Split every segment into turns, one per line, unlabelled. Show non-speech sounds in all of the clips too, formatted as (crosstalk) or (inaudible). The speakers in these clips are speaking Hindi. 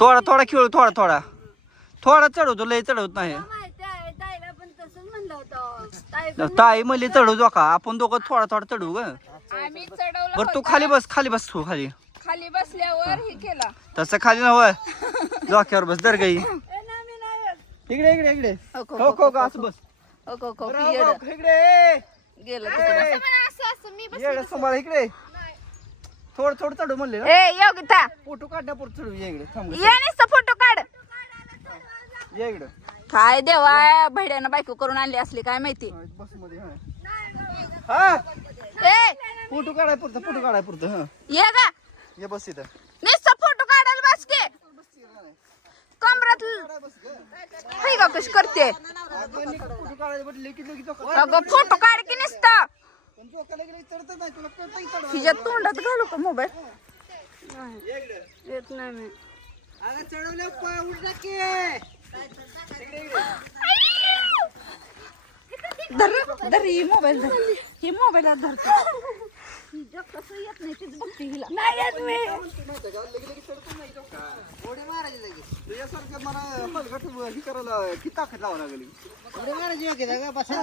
थोडा थोडा खेळू थोडा थोडा थोडा तो लय चढवत नाही ताई का आपण दोघं थोडा थोडा चढू बर तू खाली बस खाली बस तू खाली
खाली बसल्यावर
तसं खाली नव झोक्यावर बस दर गई इकडे इकडे इकडे बस असं बस इकडे थोड़ा थोड़ चढ़ो थोड़ मल्ले
ए यो किथा
फोटो काढ़ना पुर चढ़ो ये इकडे
थांब था। ये नी फोटो काढ़ ये इकडे दे काय देवा भड्याने बायको करून आणली असली काय माहिती बस
ए फोटो काढाय पुरत फोटो काढाय पुरत हा ये का ये बस इथे
नी फोटो काढल बस के कमरात काय कश करते फोटो काढले बट फोटो काढ (laughs) बैल। ये तो उंडत घालो का मोबाईल
येत नाही मी
आता चढवलं पाय उडला की
धर धर ही मोबाईल धर ही मोबाईल आ धरतो जग कसं येत नाही तिच बघती हिला नाही येत मी
मारा तो ये सर मना पलघट हे करायला किती ताकद लावा लागली मारा जीव घेता का बसा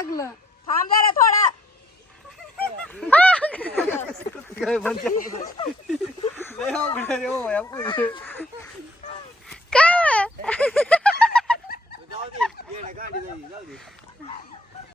अगलं थांबल्या
रे थोडा